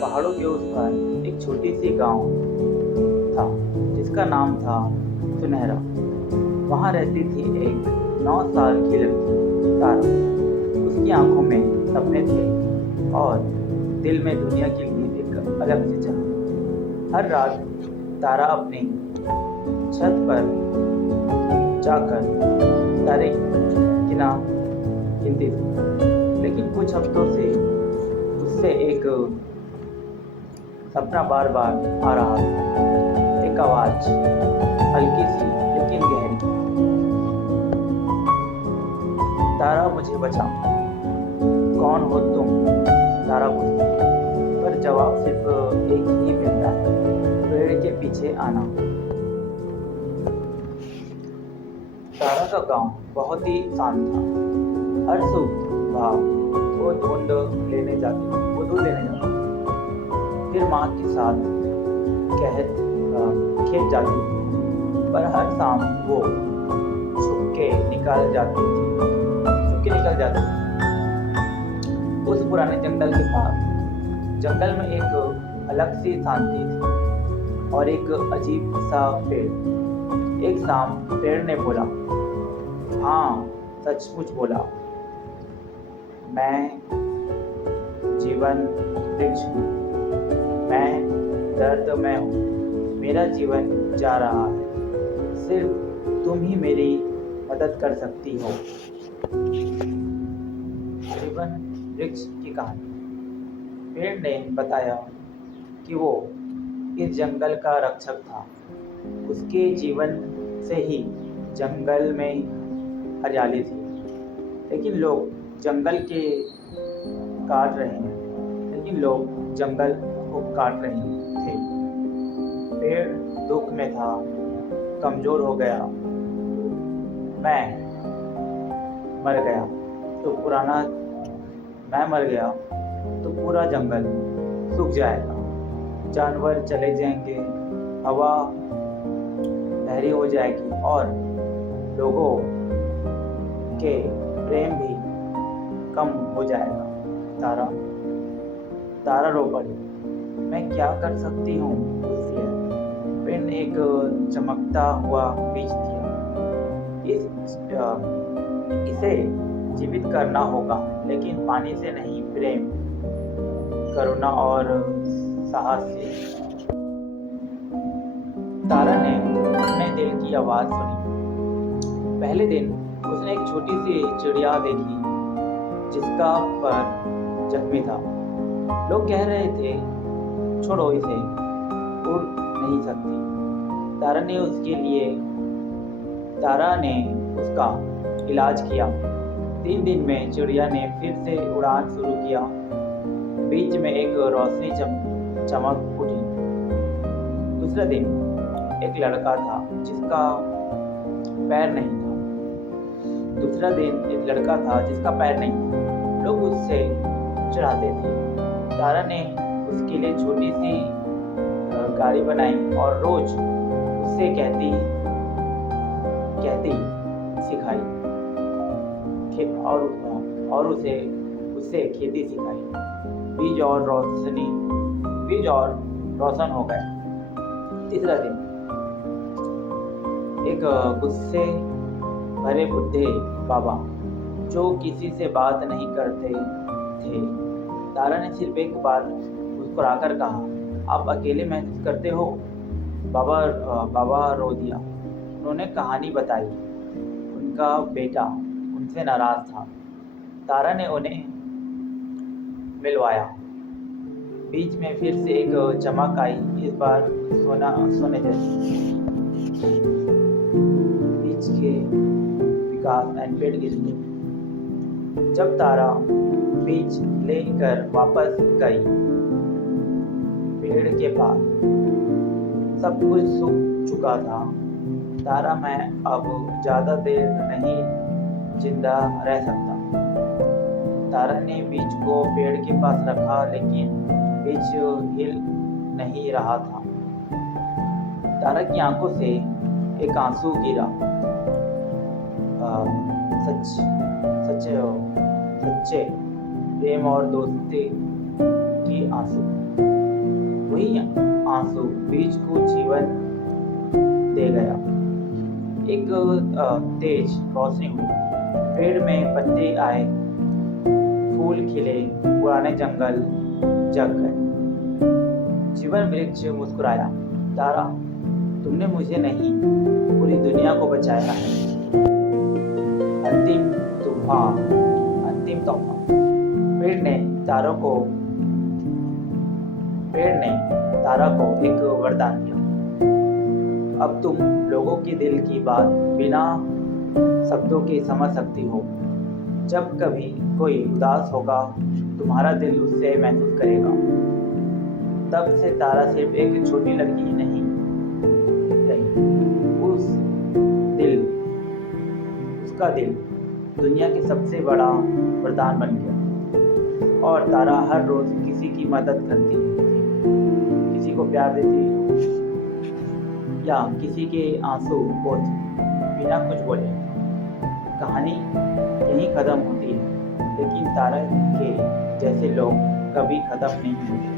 पहाड़ों के उस पार एक छोटी सी गांव था जिसका नाम था सुनहरा। वहां रहती थी एक 9 साल की लड़की तारा। उसकी आंखों में सपने थे और दिल में दुनिया के लिए एक अलग सी चाह। हर रात तारा अपनी छत पर जाकर तारे गिना गिनती थी। लेकिन कुछ हफ्तों से उससे एक सपना बार बार आ रहा था। एक आवाज, हल्की सी लेकिन गहरी, तारा मुझे बचाओ। कौन हो तुम? तारा पूछती, पर जवाब सिर्फ एक ही मिलता है, पेड़ के पीछे आना। तारा का गांव बहुत ही शांत था। हर सुबह वो दूध लेने जाती, फिर माँ के साथ खेत जाती थी। पर हर शाम वो छुपके निकल जाती थी उस पुराने जंगल के पास। जंगल में एक अलग सी शांति थी और एक अजीब सा पेड़। एक शाम पेड़ ने बोला, हाँ सचमुच बोला, मैं जीवन वृक्ष हूँ। मैं दर्द में हूँ। मेरा जीवन जा रहा है। सिर्फ तुम ही मेरी मदद कर सकती हो। जीवन वृक्ष की कहानी। पेड़ ने बताया कि वो इस जंगल का रक्षक था। उसके जीवन से ही जंगल में हरियाली थी। लेकिन लोग जंगल को काट रहे थे। पेड़ दुख में था, कमजोर हो गया। मैं मर गया तो पूरा जंगल सूख जाएगा। जानवर चले जाएंगे, हवा बहरी हो जाएगी और लोगों के प्रेम भी कम हो जाएगा। तारा रो पड़ी। मैं क्या कर सकती हूँ? पेड़ ने एक चमकता हुआ बीज दिया। इसे जीवित करना होगा, लेकिन पानी से नहीं, प्रेम, करुणा और साहस से। तारा ने अपने दिल की आवाज सुनी। पहले दिन उसने एक छोटी सी चिड़िया देखी जिसका पर जख्मी था। लोग कह रहे थे, छोड़ो इसे, उड़ नहीं सकती। तारा ने उसका इलाज किया। 3 दिन में चिड़िया ने फिर से उड़ान शुरू किया। बीच में एक रोशनी चमक उठी। दूसरा दिन एक लड़का था जिसका पैर नहीं था। लोग उससे चिढ़ाते थे। तारा ने उसके लिए छोटी सी गाड़ी बनाई और रोज उससे कहती सिखाई और उससे खेती सिखाई। बीज और रोशन हो गए। तीसरा दिन एक गुस्से भरे बुढ़े बाबा जो किसी से बात नहीं करते थे। तारा ने सिर्फ एक बार मुस्कुराकर कहा, आप अकेले महसूस करते हो? बाबा रो दिया। उन्होंने कहानी बताई। उनका बेटा उनसे नाराज था। तारा ने उन्हें मिलवाया। बीच में फिर से एक चमक आई, इस बार सोने जैसी। बीच के विकास एंड पेड़ की स्टोरी। जब तारा बीज लेकर वापस गई पेड़ के पास, सब कुछ सूख चुका था। तारा, मैं अब ज्यादा देर नहीं जिंदा रह सकता। तारा ने बीज को पेड़ के पास रखा, लेकिन बीज हिल नहीं रहा था। तारा की आंखों से एक आंसू गिरा। सच्चे प्रेम और दोस्ती की आंसू। वही आंसू बीज को जीवन दे गया। एक तेज रोशनी हुई, पेड़ में पत्ते आए, फूल खिले, पुराने जंगल जग गए। जीवन वृक्ष मुस्कुराया, तारा तुमने मुझे नहीं पूरी दुनिया को बचाया है। अंतिम तोहफा। पेड़ ने तारा को एक वरदान दिया। अब तुम लोगों के दिल की बात बिना शब्दों के समझ सकती हो। जब कभी कोई उदास होगा, तुम्हारा दिल उससे महसूस करेगा। तब से तारा सिर्फ एक छोटी लड़की ही नहीं रही, उसका दिल दुनिया के सबसे बड़ा वरदान बन गया। और तारा हर रोज किसी की मदद करती थी, किसी को प्यार देती या किसी के आंसू पोंछती बिना कुछ बोले। कहानी यहीं खत्म होती है, लेकिन तारा के जैसे लोग कभी खत्म नहीं होते।